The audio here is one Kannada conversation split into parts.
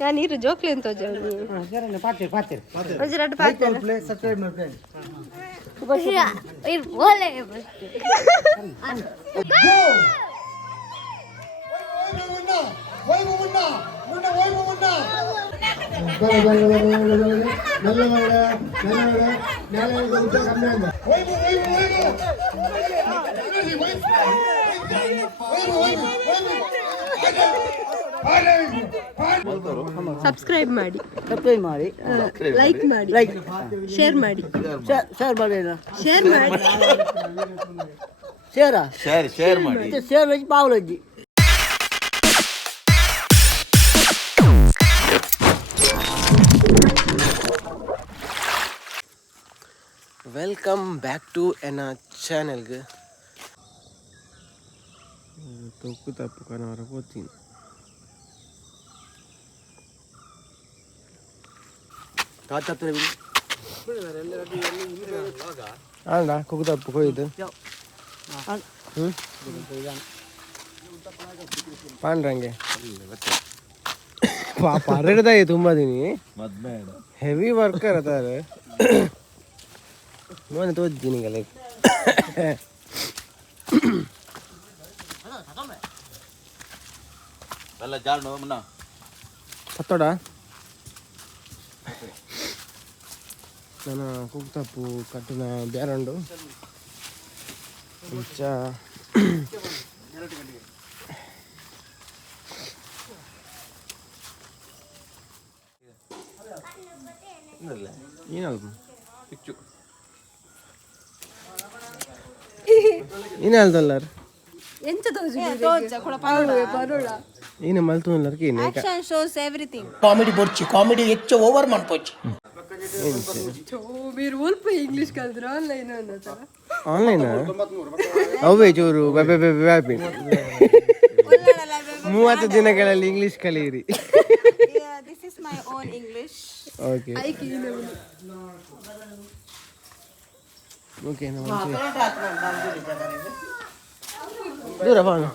ನಾನು ಇರು ಜೋಕ್ಲಿ ಅಂತ ಸಬ್ಸ್ಕ್ರೈಬ್ ಮಾಡಿ ಲೈಕ್ ಮಾಡಿ ಶೇರ್ ಮಾಡಿ ಶೇರ್ ಮಾಡಿ ಪಾವಲಜ್ಜಿ. ವೆಲ್ಕಮ್ ಬ್ಯಾಕ್ ಟು ಎನ್ನ ಚಾನೆಲ್ಗೆ. ತಪ್ಪು ತಪ್ಪು ಕನವರ ಹೋಗ್ತೀನಿ ಅಲ್ಲ ಕುಕ್ಕು ತಪ್ಪು ಕೊಯ್ದು ಪಾಂಡ್ರಂಗೆ ಪಾಪ ಹರಡ್ದಾಯಿ ತುಂಬ ದಿನಿ ಹೆವಿ ವರ್ಕರ್ ಅದಾರೆ ಮನೆ ತೋದ್ದೀನಿ ಲೈಕ್ ಹತ್ತೋಡ ನಾನು ಕುಕ್ತಪ್ಪು ಕಟ್ಟಿನ ಬ್ಯಾರಂಡು ಮುಂಚ ಏನಲ್ದು ಏನಲ್ದಲ್ಲಾರ ಏನು ಮಲ್ತುಲ್ಲರ್ಕಿ ಆಕ್ಷನ್ ಶೋಸ್ ಎವ್ರಿಥಿಂಗ್ ಕಾಮಿಡಿ ಬೊರ್ಚಿ ಕಾಮಿಡಿ ಹೆಚ್ಚು ಓವರ್ ಮಾಡ್ಪೋಚಿ మీరు ఊల్పు ఇంగ్లీష్ కలుదురా ఆన్లైన్ అన్నతారా ఆన్లైన్ ಅವೇ ಚೂರು ಬ್ಯಾಪಿ 30 ದಿನಗಳಲ್ಲಿ ಇಂಗ್ಲಿಷ್ ಕಲಿಯಿರಿ. This is my own English. Okay okay ದೂರ ಬಾನು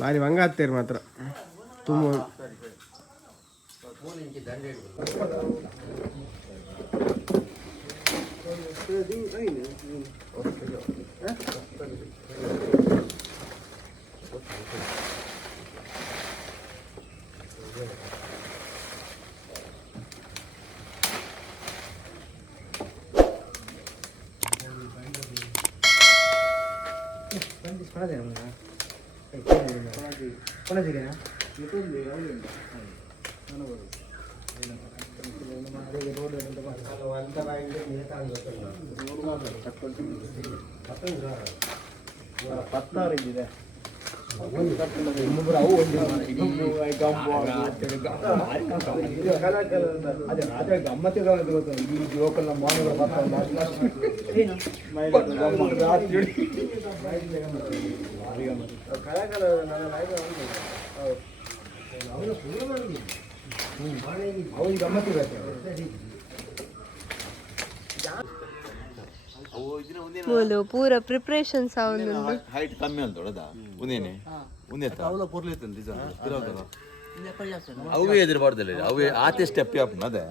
ಭಾರಿ ಭಂಗ ಹತ್ತೇರಿ ಮಾತ್ರ ತುಂಬ ಪೂರ ಪ್ರಿಪರೇಷನ್ಸ್ ಹೈಟ್ ಕಮ್ಮಿ ಅಂತ ಉಂದೇನೆ ಅವಳ ಪೊರ್ಲಿತ್ತು ಅವೇ ಎದುರುಬಾರ್ದಲ್ಲ ಅವೇ ಆತೆ ಸ್ಟೆಪ್ ಆಪ್ನ ಅದೇ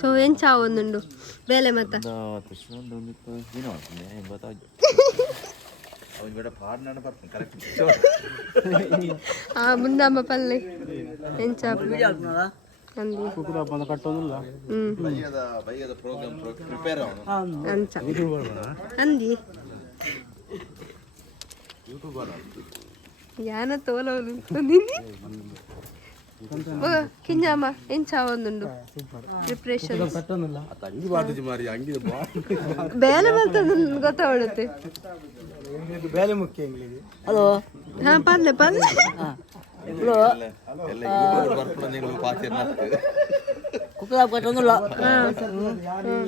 ಸೊ ಎಂಚ ಒಂದುಂಡು ಬೇಲೆ ಮತ್ತ ಮುಂದಮ್ಮ ಪಲ್ಲೆ ಎಂಚ ಅಂದಿ ಯಾನ ತೋಲವನು ಕಿಂಜಾಮ ಎಂಚ ಒಂದುಂಡು ಪ್ರಿಪ್ರೇಷನ್ ಬೇಲೆ ಮತ್ತೆ ಗೊತ್ತಾಗುತ್ತೆ ಬೇಲೆ ಮುಖ್ಯ ಹಲೋ ಹಾ ಪಲ್ಲೆ ಪಲ್ಲೆ ಕುಕ್ಕರ್ ಕಟ್ಟೊಂದಿಲ್ಲ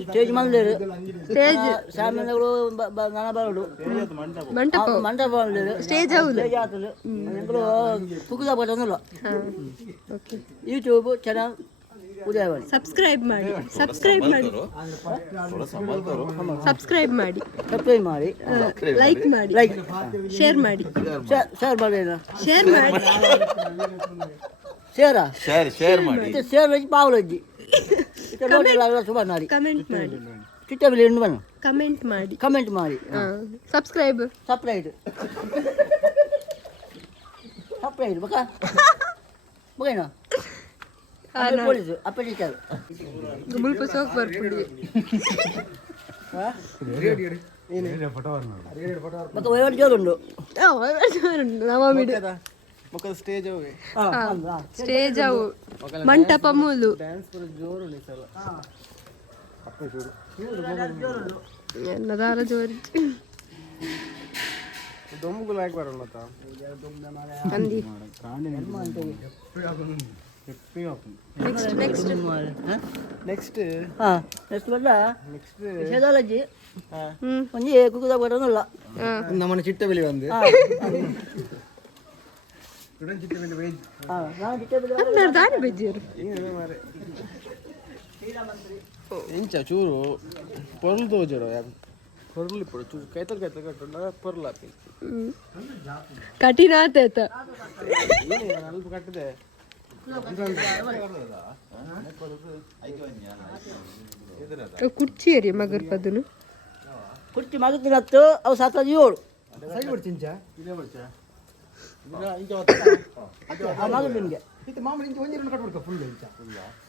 ಸ್ಟೇಜ್ ಮಂದಿರು ಸ್ಟೇಜ್ ಸಾಮಾನ್ಯಗಳು ನನ ಬರೋಡು ಮಂಟಪ ಮಂಟಪ ಸ್ಟೇಜ್ ಹೌದು ಕುಕ್ಕರ್ ಕಟ್ಟೊಂದಿಲ್ಲ ಯೂಟ್ಯೂಬ್ ಚಾನಲ್ ಉದಯವಾಣಿ ಸಬ್ಸ್ಕ್ರೈಬ್ ಮಾಡಿ ಸಬ್ಸ್ಕ್ರೈಬ್ ಮಾಡಿ ಸಬ್ಸ್ಕ್ರೈಬ್ ಮಾಡಿ ಲೈಕ್ ಮಾಡಿ ಲೈಕ್ ಶೇರ್ ಮಾಡಿ ಶೇರ್ ಮಾಡಿ ಶೇರ್ ಮಾಡಿ ಶೇರಾ ಶೇರ್ ಮಾಡಿ ಶೇರ್ ವೆಜ್ ಪಾವಲಜ್ಜಿ ನೋಡಿ ಸುಮಾರು ಮಾಡಿ ಕಮೆಂಟ್ ಮಾಡಿ ಚಿಟ್ಟಬಿಲಿ ಎಂದು ಬನ್ನು ಕಮೆಂಟ್ ಮಾಡಿ ಕಮೆಂಟ್ ಮಾಡಿ ಸಬ್ಸ್ಕ್ರೈಬ್ ಸಪ್ರೈಟ್ ಸಪ್ರೈಟ್ ಬಕ ಬಕೇನೋ ಪೊಲೀಸ್ ಅಪ್ಪಡಿಚಾರು ಮುಲ್ಪ ಸೋಕ್ ಬರ್ಪುಡಿ ಬಕ ವೈವಟ್ ಜೋರುಂಡು ನವಮಿಡು ಸ್ಟೇಜ್ ಅವು ಮಂಟಪ ಮೂಲು ಎಲ್ಲದಾರ ಜೋರಿ ಅಂದಿ ನೆಕ್ಸ್ಟ್ ಬಂದ ಶೇದಾಲಜ್ಜಿ ಒಂಜಿ ಕುಕ್ಕುದ ಬರೋದಿಲ್ಲ ನಮ್ಮನೆ ಚಿಟ್ಟಬೆಲಿ ಬಂದು ದಾರಿ ಬಜ್ಜಿಯರು ಇಂಚ ಚೂರು ಪೊರ್ಲು ತೋಜರು ಪೊರ್ಲು ఇప్పుడు ಚೂರು ಕೈತಲ್ ಕಟ್ಟುಂಡ ಪೊರ್ಲು ಆಪಿ ಕಠಿಣ ಆತೈತ ಅಲ್ಪ ಕಟ್ಟಿದೆ ಕುರ್ಚಿ ರೀ ಮಗರ್ ಪದನು ಕುರ್ಚಿ ಮಗತ್ತಿನತ್ತು ಅವು ಸಾತಾಜಿ 7 ಸೈಡ್ ಬರ್ಚಿಂಚ ಇದೇ ಬರ್ಚ ಮಗ ನಿಮಗೆ ಇದು ಮಾಮೂಲಿ ಇಂಚ ಒಂಜಿ ರೌಂಡ್ ಕಟ್ಬಿಡ್ಕ ಫುಲ್ ಇಂಚ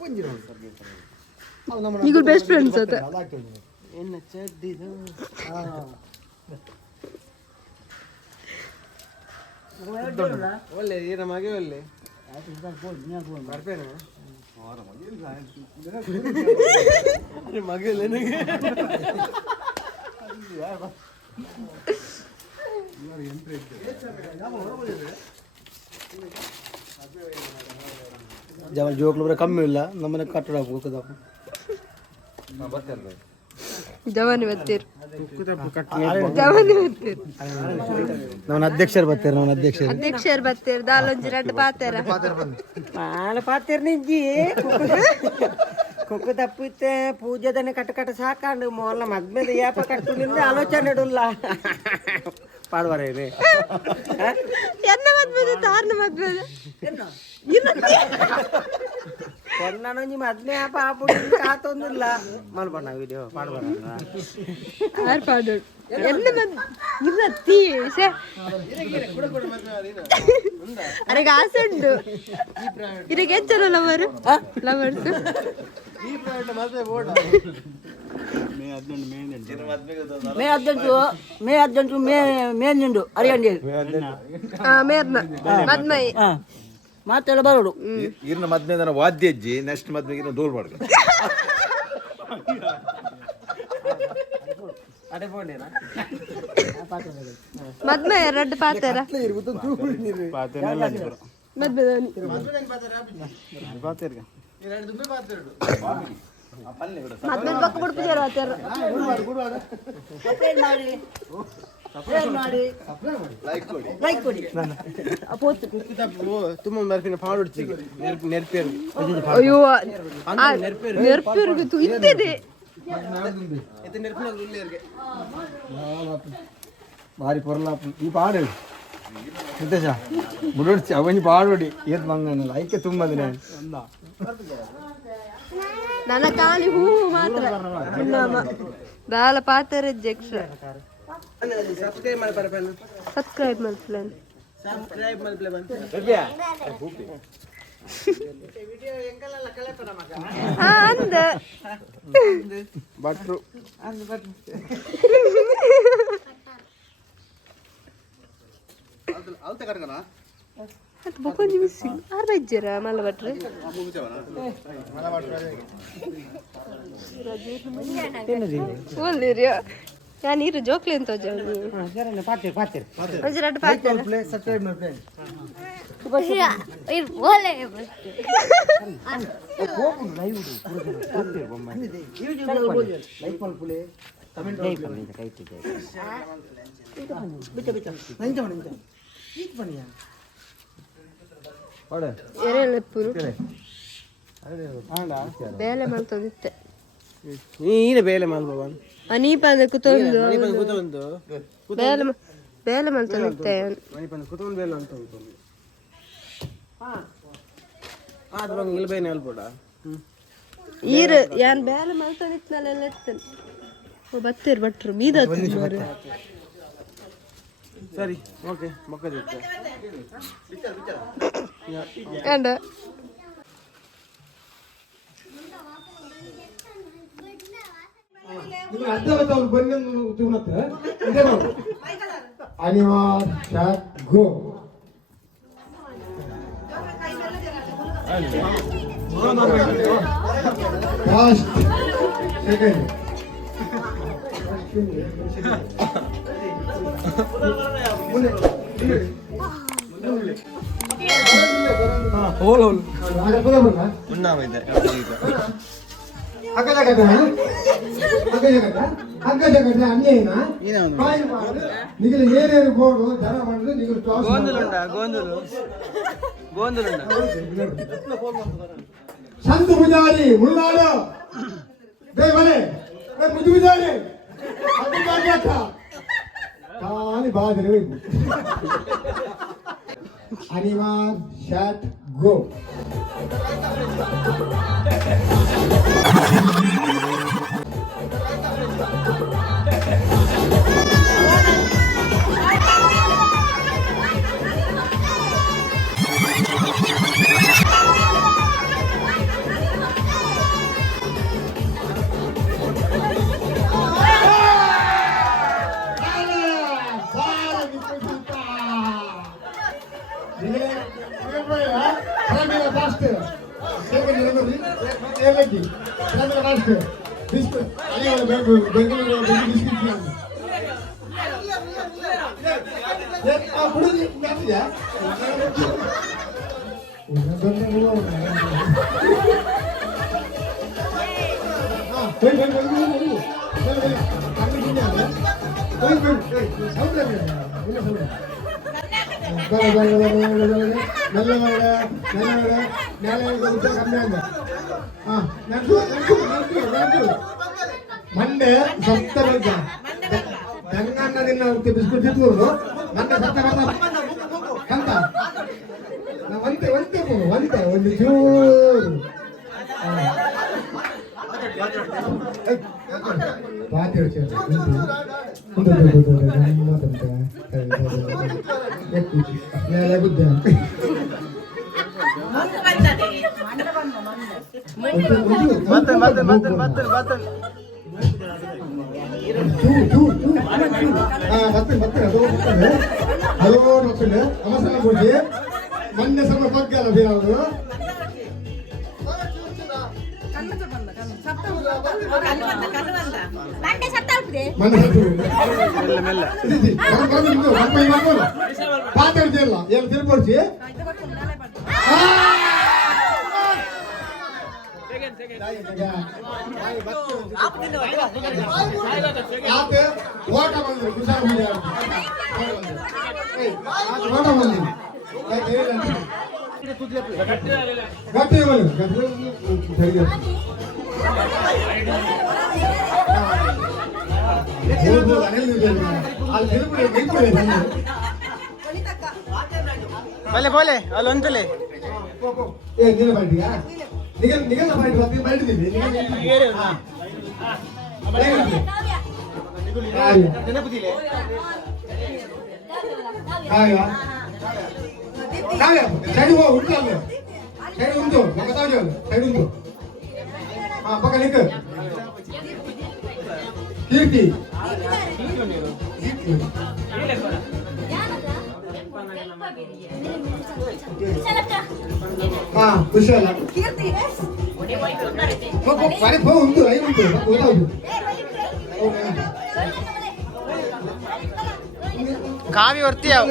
ಒಂಜಿ ರೌಂಡ್ ಈಗ ಬೆಸ್ಟ್ ಫ್ರೆಂಡ್ಸ್ ಆತ ಎನ್ನ ಚಡ್ಡಿದು ಒಳ್ಳೆ ಈ ನಮಗೆ ಒಳ್ಳೆ ಬರ್ಪೇನೆ ಮಗಲ್ಲ ಜೋಕ್ಲು ಕಮ್ಮಿ ಇಲ್ಲ ನಮ್ಮನೆ ಕಟ್ಟಡ ಜವಾನಿ ಬತ್ತೀರು ಜವಾನಿ ಬತ್ತೀರು ನನ್ನ ಅಧ್ಯಕ್ಷರು ಬರ್ತಾರೆ ನನ್ನ ಅಧ್ಯಕ್ಷರು ಬತ್ತೀರು ದಾಲೊಂಜಿ ರಡ್ಡು ಪಾತೆರ ಪಾತಿರ್ ನಿಜ್ಜಿ ಕುಕ್ಕು ತಪ್ಪಿತ್ತೆ ಪೂಜೆದನೆ ಕಟ್ಟ ಸಾಕಾಂಡು ಮೊಲ್ಲ ಮದ್ಮೆದ ಯಾಪ ಕಟ್ಟು ನಿಂದ ಆಲೋಚನೆ ಇಡುಲ್ಲ ಪಾಡ್ವಾರ ಇದೆ ಎನ್ನ ಮದ್ವೆದ ತಾರ್ನ ಮದ್ವೆದ ಕೊನ್ನೊಂಜಿ ಮದ್ಮೆ ಯಾಪ ಆಪುಡಿ ಕಾತೊಂದಿಲ್ಲ ಮಲ್ಪಣ್ಣ ವಿಡಿಯೋ ಪಾಡ್ವಾರ ಆರ್ ಪಾಡು ಎನ್ನ ಮದ್ ಇರತ್ತಿ ಸೆ ಅರೆಗ ಆಸೆ ಉಂಟು ಇರಗೆ ಹೆಚ್ಚನ ಲವರ್ ಲವರ್ಸ್ ಮೇ 18 ಮೇನಿಂಡು ಅರಿಯಂಡಿ ಮೇರ್ನ ಮದ್ಮೈ ಮಾತೆಲ್ಲ ಬರೋಡು ಇರ್ನ ಮದ್ವೆ ವಾದ್ಯ ಅಜ್ಜಿ ನೆಕ್ಸ್ಟ್ ಮದ್ವೆಗೆ ಡೋಲ್ ಮಾಡ್ಕ ಮದ್ಮೆ ರಡ್ಡು ಪಾತೆರ ಮದ್ಮೆದವನಿ ಮದ್ಮೆ ಪಕ್ಕ ಬಿಡ್ತಿದಾರ ಆತರ ಲೈಕ್ ಕೊಡಿ ತುಂಬ ಬರ್ಪಿನ ಪಾಡುಡ್ಚಿಗೆ ನೆರ್ಪೇರು ಅಯ್ಯೋ ನೆರ್ಪಿರ್ಗಿತ್ತು ಇದ್ದಿದೆ ಭಾರಿ ಪೊರ್ಲ ಈ ಪಾಡು ಸಿದ್ದೇಶ ಬುಡೋಡ್ಚಿ ಅವನಿ ಪಾಡೋಡಿ ಏತ್ ಮಂಗನಲ್ಲ ಐಕೆ ತುಂಬ ದಿನ ನನ್ನ ಖಾಲಿ ಹೂ ಮಾತ್ರ ದಾಲ ಪಾತೆರ ಅಧ್ಯಕ್ಷ ಸಬ್ಸ್ಕ್ರೈಬ್ ಮಾಡ್ತೀನಿ ಅಂದ ಭಟ್ರು ಅದು ಬೊಕೊಂಜಿ ಮಿಸ್ಸಿ ಆರು ಬಜ್ಜರ ಮಲ್ಲ ಭಟ್ರೆ ಒಳ್ಳೆರಿಯ ನಾನು ಇರು ಜೋಕ್ಲಿ ಅಂತ ಒಂಜಿ ರಡ್ಡು ಪಾತೆರ ಸಬ್ಸ್ಕ್ರೈಬ್ ಮಾಡ್ತೀನಿ ಲೈಕ್ ಮಾಡ್ಕೊಳ್ಳಿ ಕಮೆಂಟ್ ಎರೆಳೆಪ್ಪುರು ಬೇಲೆ ಮಾಡ್ತೊಂದಿತ್ತೆ ನೀನು ಬೇಲೆ ಮಲ್ಬವನ್ ಅನೀಪಂದ ಕುತೊಂದು ಕೂತೊಂದು ಬೇಲೆ ಮಾಡ್ತೊಂದಿತ್ತೆ ಮಣಿಪಂದ ಕೂತೊಂದು ಬೇಲೆ ಅಂತ ಉಂಟು ಆದ್ರೆ ಇಲ್ಬೇನೆ ಅಲ್ಬೋಡ ಈರು ಯಾನ್ ಬೇಲೆ ಮಾಡ್ತೊಂದಿತ್ತನಲ್ಲ ಎತ್ತನ್ ಬತ್ತಿರ್ ಭಟ್ರು ಬೀದ ಸರಿ ಓಕೆ ಮಕ್ಕದಿತ್ತು ಅಂಡ ಅರ್ಧವತ್ತವ್ರು ಬಂದು ತಿನ್ನತ್ತೆ ಇದೇ ನೋಡು ಅನಿವಾರ್ shot go fast second hole hole ಹಗ್ಗ ಜಗತ್ತ ಅನ್ಯೇನ ನಿಗಲು ಏನೇನು ಬೋರ್ಡು ಜನ ಮಾಡಿದ್ರೆ ನಿಗಲು ಸಂತ ಪೂಜಾರಿ ಮುಳ್ಳಾಡು ಬೇವನೆ ಮುದ್ದು ಪೂಜಾರಿ ಖಾಲಿ ಬಾದ್ರೆ ಅನಿವಾರ್ ಶಾಟ್ ಗೋ ಮಂಡೆ ಸತ್ತ ತೆಂಗಣ್ಣದಿನ ಬಿಸ್ಕುಟ್ ತಿಂದ್ರು ಮಂಡೆ ಸತ್ತ ಕಂತ ಒಂತೆ ಒಂತೆ ಒಂತೆ ಒಂದು ಚೂರು ಮೊನ್ನೆ ಸ್ವಲ್ಪ ಬಗ್ಗಲ್ಲ ಬೀರವರು ಪಾತಿಲ್ಲ ಏನು ತಿಳ್ಕೊಡ್ಸಿ ಓಟ ಬಂದ್ರು ಓಟ ಬಂದ್ರು ಗಟ್ಟಿ ಬೋಲೆ ಬೋಲೆ ಅಲ್ಲಿ ಒಂದ್ಸಲೆ ಏ ನಿನ್ನ ಬೈಟಿಯಾ ನಿಗಲ್ ಬೈಟ್ ಬರ್ತೀನಿ ಬೈಟಿದ್ದೀನಿ సైడ్ పో ఉంటాను సైడ్ ఉండు ఒకసారి సైడ్ ఉండు పక్క నిక్ కీర్తి కుశల పని పో ఉండు అయి ఉండు పోతావు ಕಾವಿ ಹೊರ್ತೀಯಾವ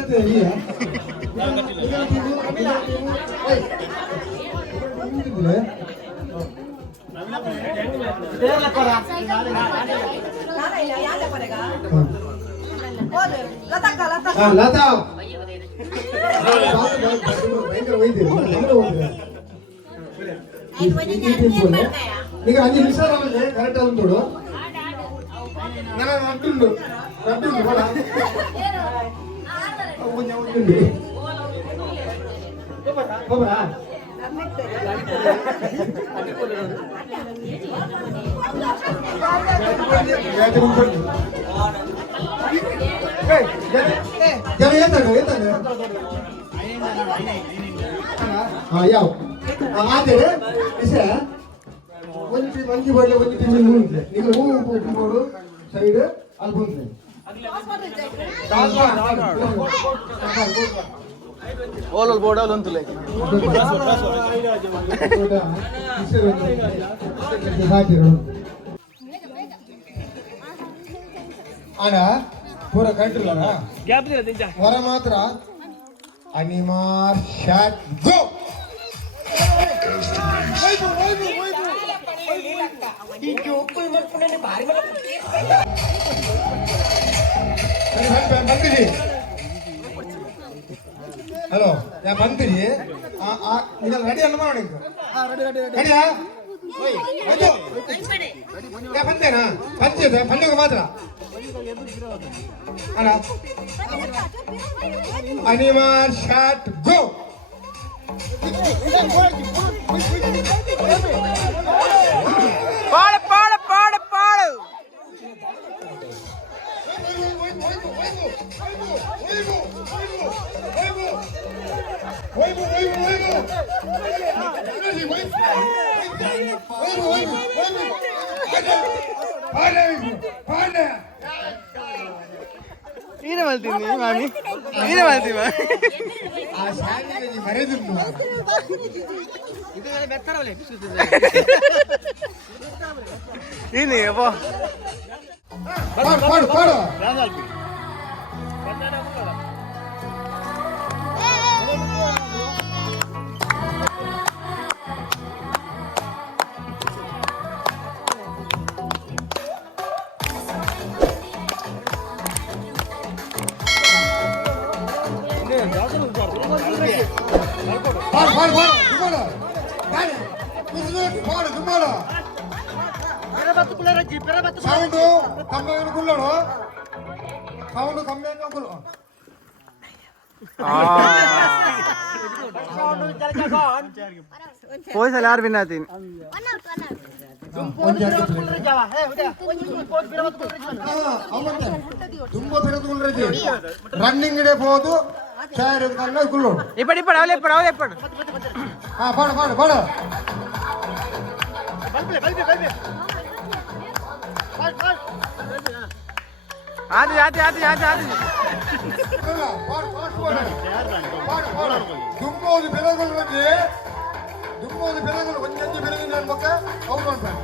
ಲತಾ నీకు అన్ని నిమిషాలు కరెక్ట్ అవుతాడు అంటుండు అంటుండు కూడా కొంచెం ఉంటుంది ಒಂದಿ ಮಂಕಿ ಬರಲಿ ಒಂದು ತಿಂಗಳು ಮೂರು ಈಗ ಹೂವು ಉಪ್ಪು ಸೈಡ್ ಅಲ್ಲಿ ಬಂದ್ರೆ ಓಲಲ್ ಬೋರ್ಡ್ ಅಂತಲೇ ಆನ ಪೂರ ಕಂಟ್ರಿ ಹೊರ ಮಾತ್ರ ಅನಿಮಾರ್ ಶಾಟ್ ಗೋ హలో యా బంతిరి ఇది రెడీ అన్నమా నీకు రెడీయా యా బంతేనా బంతి పండుగ మాత్ర అలా అనిమార్ షాట్ గో పాడు పాడు పాడు పాడు ఈయన వెళ్తుంది మామి ఈయన వెళ్తుంది ఈయన పాడు పాడు సౌండ్ కమ్మి అనుకున్నాడు సౌండ్ కమ్మి అనుకున్నాడు పోయి ಯಾರು ಬಿನ್ನಾತೀನಿ ತುಂಬ ತಿರುಗುಳ್ರಿ ರನ್ನಿಂಗ್ ಇಡೇ ಹೋದು ಚಾರ್ ಕುಳ್ಳೋಡು ఇప్పుడు ఇప్పుడు అవలే ఇప్పుడు అవలే ఇప్పుడు పాడు పాడు పాడు ఆది ఆది ఆది ఆది ఆది ದುಂಬೋದು ಬೆಳಗುಳು ಬಂದು ದುಂಬೋದು ಬೆಳಗುಳು ಒಂದೊಂದು ಬೆಳಗಿನ ಅನ್ಬೇಕ ಅವ್ರು ಅಂತಾರೆ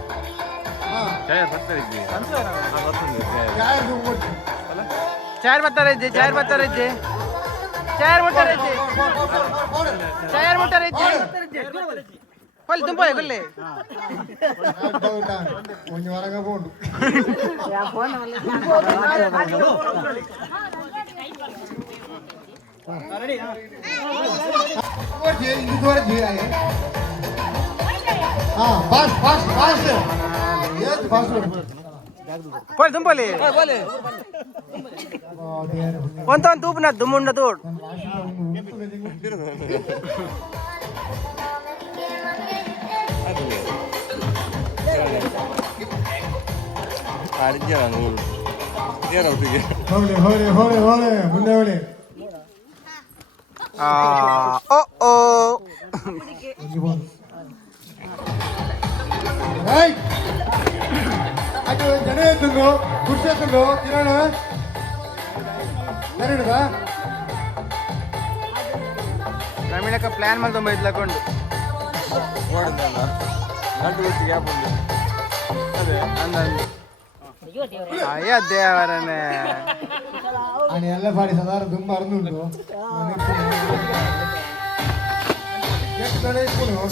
చార్ బత్తారైతే చార్ బత్తారైతే చార్ బత్తారైతే చార్ బత్తారైతే కొల్లి తుంపోయ్ కొల్లి కొంచెం వరంగా పోండు ఇందువరకు ఫాస్ట్ ఫాస్ట్ ఫాస్ట్ ఏది ఫాస్ట్ కొల్లి తుంపోలి కొంత తూపున దుమ్ముండ తోడు ಹೋಗ್ಲಿ ಹೋಗ್ಲಿ ಹೋಗ್ಲಿ ಹೋಗ್ಲಿ ಮುಂದೆ ಹೋಗ್ಲಿ ಓ ಓ ಅದು ಜನ ಎತ್ತುಂಡು ಕುರ್ಚಿ ಎತ್ತುಂಡು ಕಿರಣ ಸರಿಡದಾ ನಮ್ಮಿಳಕ ಪ್ಲಾನ್ ಮಾಡಿ ತೊಂಬ ಇದ್ಲಕೊಂಡು ಓಡಂದಲ್ಲ ಗಂಟು ಬಿಟ್ಟು ಗ್ಯಾಪ್ ಉಂಟು ಅದೇ ಅಂದಂದು ಅಯ್ಯ ದೇವರನ್ನೇ ఆయన ಎಲ್ಲ ಪಾಡಿ ಸಾಧಾರಣ ತುಂಬ ಅರ್ದುಂಟು ಎಷ್ಟು ಜನ ಇಟ್ಕೊಂಡು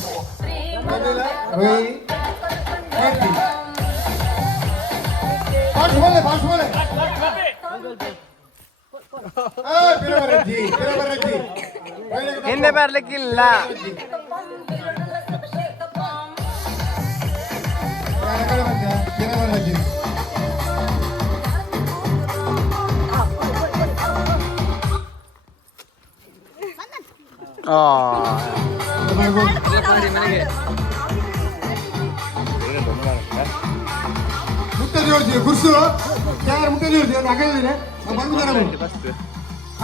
ಫಾಸ್ಟ್ ಬೋಲೆ ಫಾಸ್ಟ್ ಬೋಲೆ ಹಿಂದೆ ಬರ್ಲಿಕ್ಕಿಲ್ಲ ಮುಟ್ಟೆ ಜೋಡಿಸಿ ಕುರ್ಸು ಯಾರು ಮುಟ್ಟೆ ಜೋಡಿಸಿ ಅದು ಅಗಲಿದೆ ಬಂದು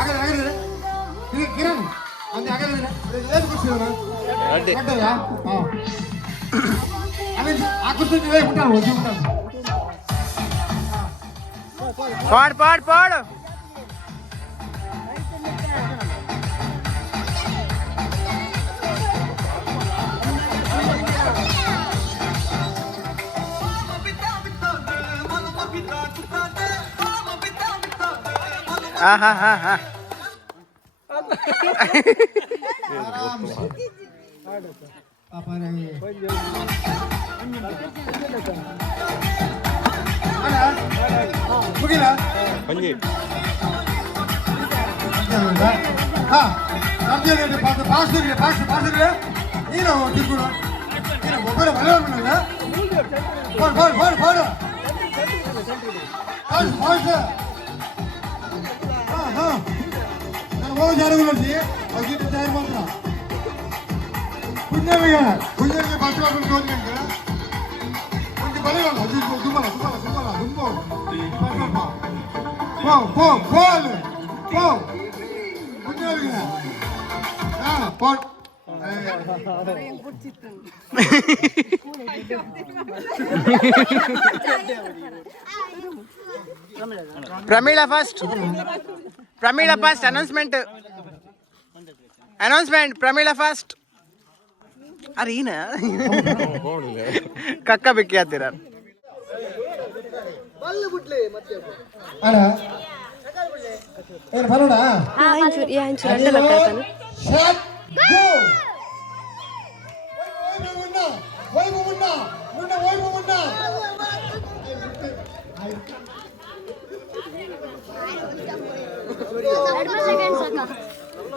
ಅಗಲಿದೆ ಕಿರಣ್ ಒಂದು ಅಗಲಿದೆ ಏನು ಕುರ್ಸಿ ಕಟ್ಟದ ಹಾಂ ಆ ಕುರ್ಸಿ ಮುಟ್ಟಾನು ಒದ್ದು ಮುಟ್ಟಾನು ಪಾಡ್ ಪಾಡ್ ಪಾಡ್ ಆಹಾ ಹಾ ಹಾ ಮುಗಿಲ ಪಂಜಿ ಹಾ ಅರ್ಜೆಂಟ್ ಪಾಸ್ ನೀನು ತಿಳ್ಕೊಡು ನೀನು ಒಬ್ಬರ ಮನೆ phone phone phone phone phone ಹಾಂ ಹಾಂ ನಾನು ಹೋಗಿ ಜಾರಿಗೆ ನೋಡಿಸಿ ಅವ್ರಿಗೆ ತಯಾರು ಮಾತ್ರ ಕುಂಜವಿಗೆ ಬಸ್ ಹೋಗಿ ಹೋಗಿ ಒಂದು ಬಲಿವಲ್ಲ ದುಮ್ಮಲ ದುಮ್ಮಲ ದುಮ್ಮಲ ದುಮ್ಮ ಪೋ ಪೋ ಫೋನ್ ಪೋ ಕುಂಜವಿಗೆ ಹಾಂ phone Pramila first. Pramila first. Announcement. Announcement. Pramila first. अरे ना कक्का भी क्या तेरा ಅಣ್ಣ ಏನು ಬರೋಣ ಹಂಚೂರು ಅಡ್ಡ ಲಕ್ಕಾಡ್ತಾನೆ ಶಾಟ್ ಗೋ ವೈಭವ ಮುನ್ನ ವೈಭವ ಮುನ್ನ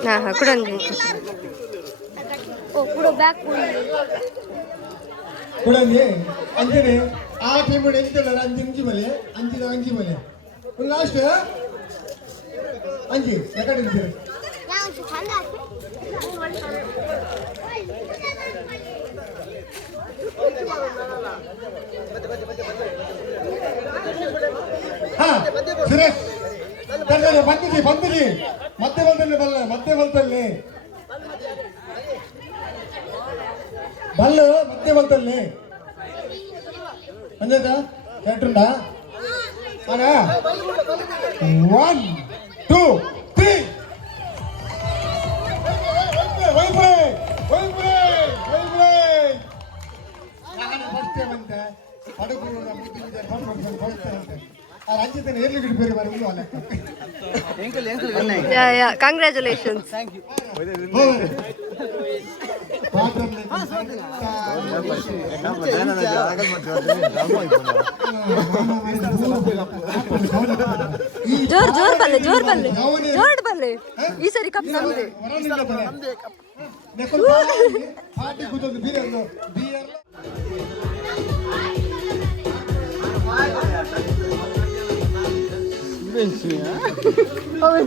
ಹಾಂ ಹಾಂ ಕೊಡಂಗೆ ಓ ಕೊಡೋ ಬ್ಯಾಗ್ ಕೊಡಂಗೆ ಅಂಜನೆ ಆ ಟೈಮ್ ಎಂತಲ್ಲ ಅಂಜಿ ಮಲೆ ಅಂಜಿ ಮಲೆ ಒಂದು ಲಾಸ್ಟ್ ಅಂಜಿ ಯಾಕಡೆ ನಿಂತಿರ ಹಾ ಸುರೇಶ್ ಬಂದಿರಿ ಮತ್ತೆ ಬಲ್ತಲ್ಲಿ ಮತ್ತೆ ಬಲ್ತಲ್ಲಿ ಅಂಜದ ಕೇಟ್ರುಂಡಾ ಅಣ್ಣ 1 2 3 ಕಂಗ್ರ್ಯಾಚುಲೇಷನ್ಸ್ ಜೋರ್ ಬಲ್ಲೆ ಈ ಸರಿ ಕಪ್ ನಮ್ದೆ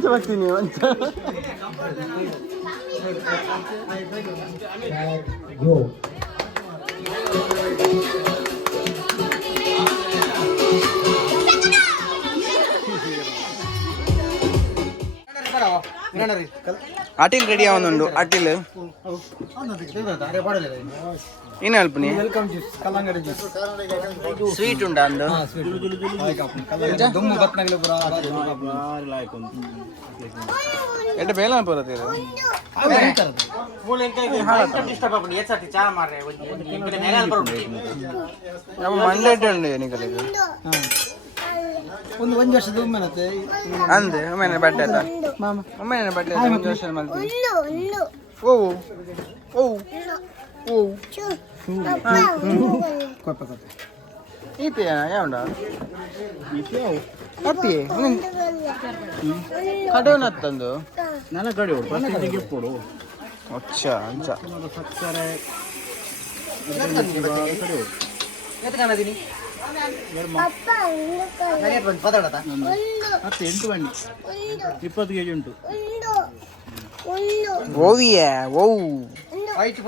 ಬರ್ತೀನಿ ಅಂತ ಅಟಿಲ್ ರೆಡಿ ಅವನುಂಡು ಅಟಿಲ್ ಏನು ಅಲ್ಪನಿ ಸ್ವೀಟ್ ಉಂಟಾ ಅಂದು ಎಡ್ಡೆ ಬೇಲ ಬರುತ್ತೆ ಮಂಡ್ಯ ಉಂಡು ನಿಕಲಿಗೆ ಒಂದು ವರ್ಷದ ಒಮ್ಮೆನತ್ತೆ ಅಂದೆ ಒಮ್ಮೆನೆ ಬಟ್ಟೆ ಆಯ್ತಾ ಒಮ್ಮೆನೆ ಬಟ್ಟೆ ಆಯ್ತಾ ಒಂದು ವರ್ಷ ಮಲ್ತಿ ಓ ಓ ಓ ಈತೆ ಯಾವಂಡ ಅತ್ತಿ ಕಡೋನತ್ತಂದು ನನ್ನ ಕಡೆ ಕೊಡು ಅಚ್ಚ ಅಂಚ ಎತ್ತಕನ ದಿನಿ ಪದಾಡತ ಮತ್ತೆ 8 ಬನ್ನಿ 20 ಕೆಜಿ ಉಂಟು ಓವಿಯಾ ಓ ವೈಟ್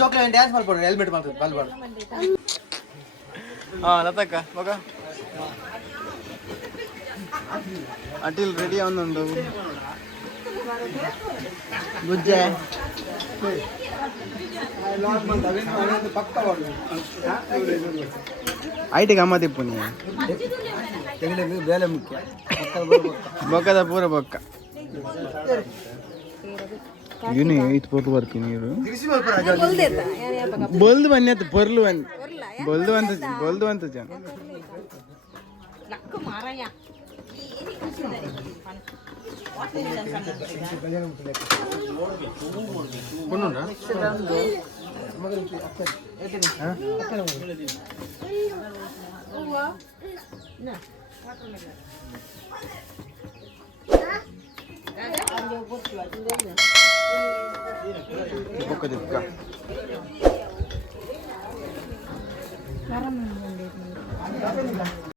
ಜೋಕ್ಲೆ ಡ್ಯಾನ್ಸ್ ಮಾಡ್ಬೋದು ಹೆಲ್ಮೆಟ್ ಮಾಡ್ತಾರೆ ಬಲ್ಬಾರ್ದು ಲತಕ್ಕ ಮಗ ಅಟಿಲ್ ರೆಡಿ ಅವನೊಂದು ಗುಜ್ಜೆ ಐಟಿ ಗಮ್ಮತ್ ಇಪ್ಪು ನೀ ತೆಗಿಲಿಕ್ಕೆ ಬೇಲೆ ಮುಖ್ಯ ಬೊಕ್ಕದ ಪೂರ ಬೊಕ್ಕ ಇವನೇ ಐದು ಪೊರ್ಲು ಬರ್ತೀನಿ ನೀರು ಬೊಲ್ದು ಬನ್ನಿ ಅಂತ ಪೊರ್ಲು ಬನ್ನಿ ಬೊಲ್ದು ಅಂತ ಜನ ಬೊಕ್ಕ